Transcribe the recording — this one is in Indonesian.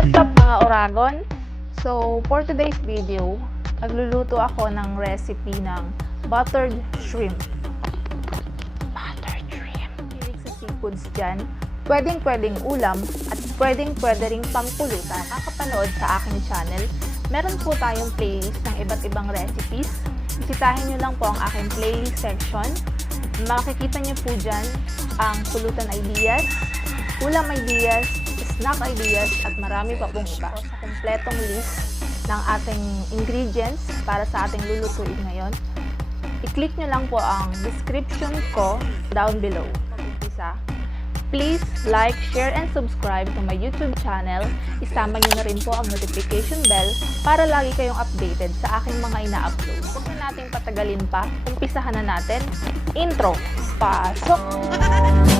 What's up mga Oragon? So, for today's video, magluluto ako ng recipe ng buttered shrimp. Buttered shrimp. Hilig sa seafoods dyan, pwedeng ulam at pwede ring pangpulutan. Kakapanood sa aking channel, meron po tayong playlist ng iba't ibang recipes. Bisitahin nyo lang po ang aking playlist section. Makikita nyo po dyan ang pulutan ideas, ulam ideas, snack ideas, at marami pa pong iba. Sa kompletong list ng ating ingredients para sa ating lulutuin ngayon, i-click nyo lang po ang description ko down below. Mag-umpisa, please like, share, and subscribe to my YouTube channel. Isama nyo na rin po ang notification bell para lagi kayong updated sa aking mga ina-upload. Huwag na natin patagalin pa, umpisahan na natin. Intro, pasok!